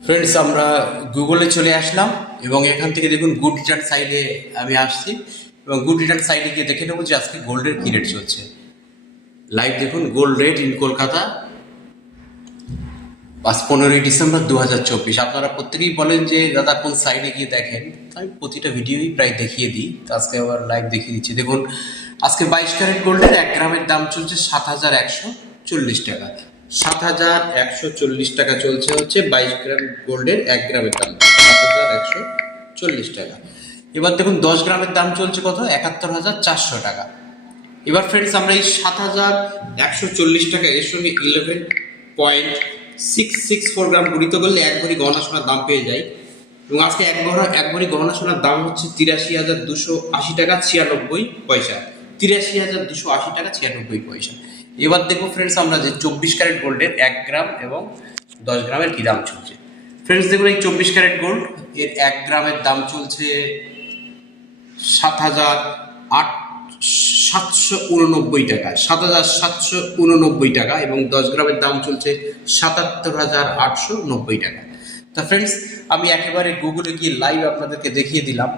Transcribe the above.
Friends আমরা গুগলে চলে আসলাম এবং এখান থেকে দেখুন গুড রিটার্ন সাইডে আমি আসছি এবং গুড রিটার্ন সাইডে গিয়ে দেখে নেব যে আজকে গোল্ডের কি রেট চলছে। লাইভ দেখুন গোল্ড রেট ইন কলকাতা আজ পনেরোই ডিসেম্বর দু হাজার চব্বিশ। আপনারা প্রত্যেকেই বলেন যে, দাদা, কোন সাইডে গিয়ে দেখেন? আমি প্রতিটা ভিডিওই প্রায় দেখিয়ে দিই। আজকে আবার লাইভ দেখিয়ে দিচ্ছি। দেখুন, আজকে বাইশ ক্যারেট গোল্ডের এক গ্রামের দাম চলছে সাত হাজার একশো চল্লিশ টাকা। সাত হাজার একশো চল্লিশ টাকা চলছে হচ্ছে বাইশ গ্রাম গোল্ডের এক গ্রামের দাম। সাত হাজার একশো চল্লিশ টাকা। এবার দেখুন, দশ গ্রামের দাম চলছে কত? একাত্তর হাজার চারশো টাকা। এবার ফ্রেন্ডস আমরা এই সাত হাজার একশো চল্লিশ টাকা এর সঙ্গে eleven point six six four gram গণিত করলে এক ভরি গহনা সোনার দাম পেয়ে যাই। এবং আজকে এক গহনা এক ভরি গহনা সোনার দাম হচ্ছে তিরাশি হাজার দুশো আশি টাকা ছিয়ানব্বই পয়সা। তিরাশি হাজার দুশো আশি টাকা ছিয়ানব্বই পয়সা। এবার দেখব ফ্রেন্ডস আমরা যে চব্বিশ ক্যারেট গোল্ডের এক গ্রাম এবং দশ গ্রামের কী দাম চলছে? ফ্রেন্ডস দেখুন এই চব্বিশ ক্যারেট গোল্ড এর এক গ্রামের দাম চলছে সাত হাজার আট, সাতশো উননব্বই টাকা, সাত হাজার সাতশো উননব্বই টাকা এবং দশ গ্রামের দাম চলছে সাতাত্তর হাজার আটশো নব্বই টাকা। তা ফ্রেন্ডস আমি একেবারে গুগলে গিয়ে লাইভ আপনাদেরকে দেখিয়ে দিলাম।